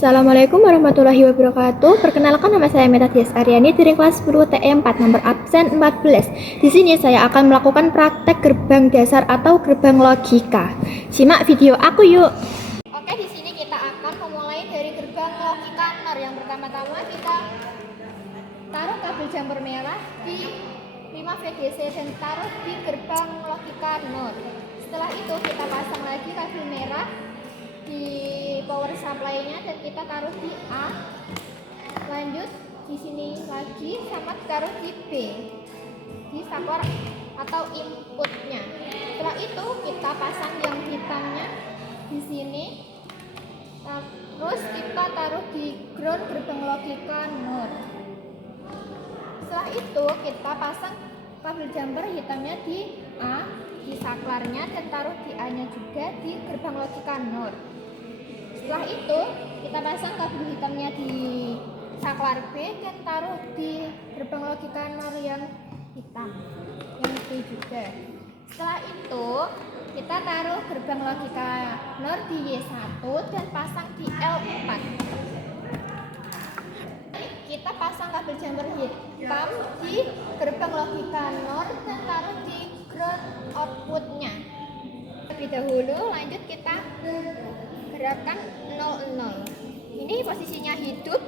Assalamualaikum warahmatullahi wabarakatuh. Perkenalkan, nama saya Meta Tias Aryani dari kelas 10 TE 4 nomor absen 14. Di sini saya akan melakukan praktek gerbang dasar atau gerbang logika. Simak video aku yuk. Oke, di sini kita akan memulai dari gerbang logika NOR. Yang pertama-tama kita taruh kabel jumper merah di 5 VDC dan taruh di gerbang logika NOR. Setelah itu kita pasang lagi kabel merah di power supply-nya dan kita taruh di A. Lanjut di sini lagi sama taruh di B, di saklar atau inputnya. Setelah itu kita pasang yang hitamnya di sini. Terus kita taruh di ground gerbang logika NOR. Setelah itu kita pasang kabel jumper hitamnya di A, di saklarnya, dan taruh di A-nya juga di gerbang logika NOR. Setelah itu kita pasang kabel hitamnya di saklar B dan taruh di gerbang logika NOR yang hitam, yang B juga. Setelah itu kita taruh gerbang logika NOR di Y1 dan pasang di L4. Kita pasang kabel jumper hitam di gerbang logika NOR dan taruh di ground outputnya. Terlebih dahulu lanjut kita gerakan 00. Ini posisinya hidup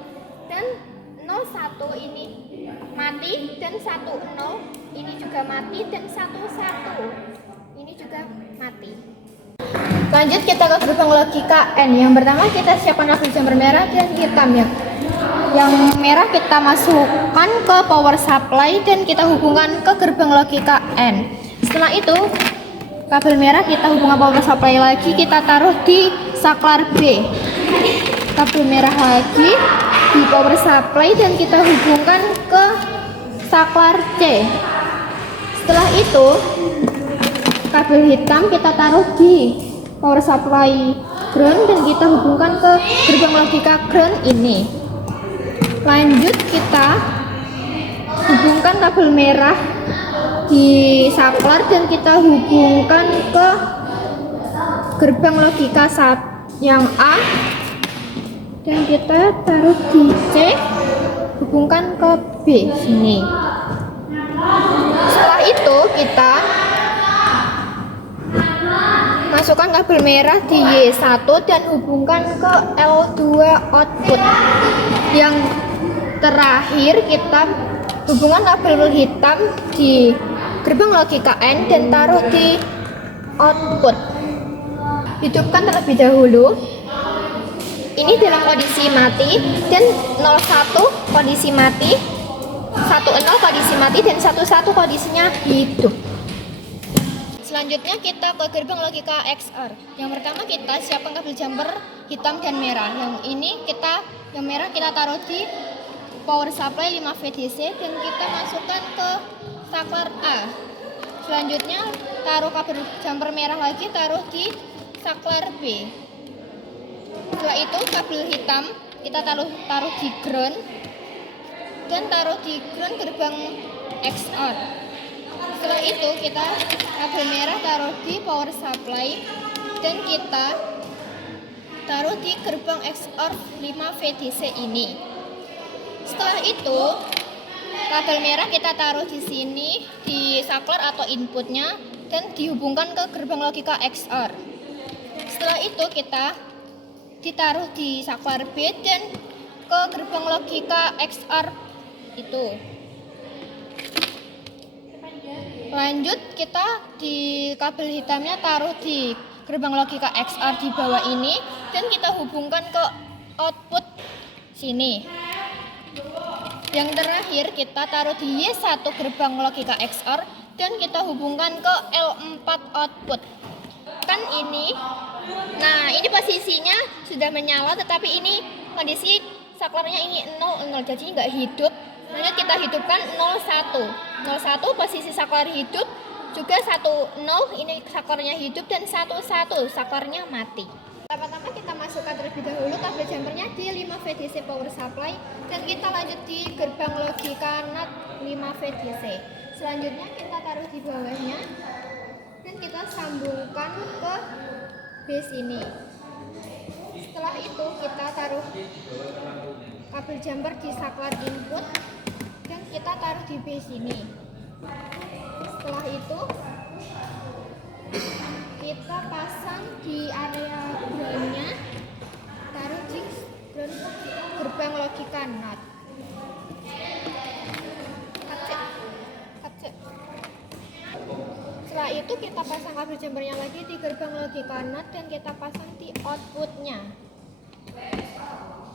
dan 01 ini mati dan 10 ini juga mati dan 11 ini juga mati. Lanjut kita ke gerbang logika N. Yang pertama kita siapkan kabel jumper merah dan hitam ya. Yang merah kita masukkan ke power supply dan kita hubungkan ke gerbang logika N. Setelah itu kabel merah kita hubungkan power supply lagi, kita taruh di saklar B. Kabel merah lagi di power supply dan kita hubungkan ke saklar C. Setelah itu kabel hitam kita taruh di power supply ground dan kita hubungkan ke gerbang logika ground ini. Lanjut kita hubungkan kabel merah di saklar dan kita hubungkan ke gerbang logika yang A dan kita taruh di C, hubungkan ke B sini. Setelah itu kita masukkan kabel merah di Y1 dan hubungkan ke L2 output. Yang terakhir kita hubungan kabel hitam di gerbang logika N dan taruh di output. Hidupkan terlebih dahulu. Ini dalam kondisi mati dan 01 kondisi mati, 10 kondisi mati dan 11 kondisinya hidup. Selanjutnya kita ke gerbang logika XOR. Yang pertama kita siapkan kabel jumper hitam dan merah. Yang merah kita taruh di power supply 5 VDC dan kita masukkan ke saklar A. Selanjutnya taruh kabel jumper merah lagi, taruh di saklar B. Setelah itu kabel hitam kita taruh di ground dan taruh di ground gerbang XOR. Setelah itu kita kabel merah taruh di power supply dan kita taruh di gerbang XOR 5 VDC ini. Setelah itu kabel merah kita taruh di sini di saklar atau inputnya dan dihubungkan ke gerbang logika XOR. Setelah itu kita ditaruh di saklar B dan ke gerbang logika XOR itu. Lanjut kita di kabel hitamnya taruh di gerbang logika XOR di bawah ini dan kita hubungkan ke output sini. Yang terakhir kita taruh di Y1 gerbang logika XOR dan kita hubungkan ke L4 output. Kan ini. Nah, ini posisinya sudah menyala tetapi ini kondisi saklarnya ini 00 jadi nggak hidup. Lanjut kita hidupkan 01. 01 posisi saklar hidup, juga 10 ini saklarnya hidup dan 11 saklarnya mati. Pertama-tama kita masukkan terlebih dahulu kabel jumpernya di 5 VDC power supply dan kita lanjut di gerbang logika NOT 5 VDC. Selanjutnya kita taruh di bawahnya dan kita sambungkan ke B sini. Setelah itu kita taruh kabel jumper di saklar input dan kita taruh di base ini. Setelah itu kita pasang di area groundnya, taruh di ground gerbang logika NOT. Setelah itu kita pasang kabel jumpernya lagi di gerbang logika NOT dan kita pasang di outputnya.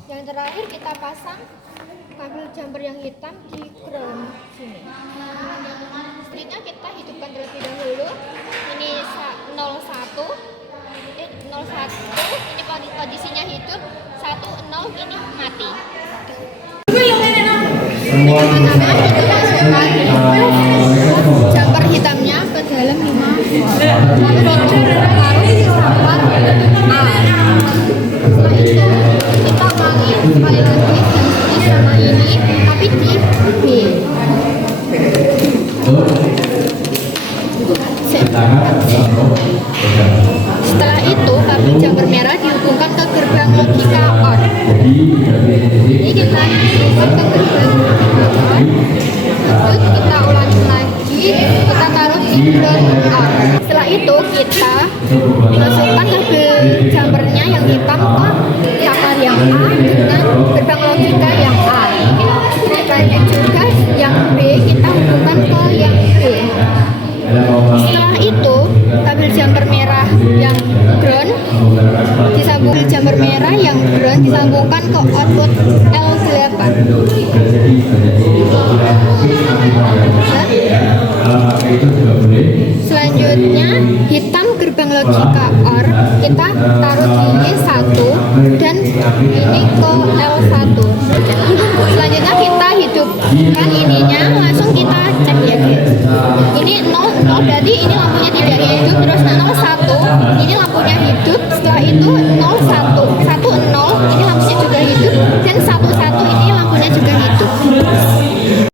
Yang terakhir kita pasang kabel jumper yang hitam di ground sini. Selanjutnya kita hidupkan terlebih dahulu. Ini 01, ini kondisinya hidup, 10 ini mati. Pertama kita masukkan jumper hitamnya ke dalam 5 volt. Lalu taruh di saklar A. Setelah itu kita ulangi sekali lagi di sama ini, tapi di B. Setelah itu kabel jumper merah dihubungkan ke gerbang logika ON. Ini kita hubungkan ke gerbang logika ON. Terus kita ulangi lagi, kita taruh di ground ON. Setelah itu kita masukkan kabel jumpernya yang hitam ke saklar yang A dengan gerbang logika yang A. Selanjutnya juga yang B kita hubungkan ke yang B. Setelah itu kabel jumper merah yang ground disambungkan ke output L8. Selanjutnya hitam gerbang logika OR kita taruh di 1 dan ini ke L1. Selanjutnya kita hidupkan ininya, langsung kita cek ya guys. Ini 0 berarti ini lampunya tidak hidup, terus 01 ini lampunya hidup, setelah itu 01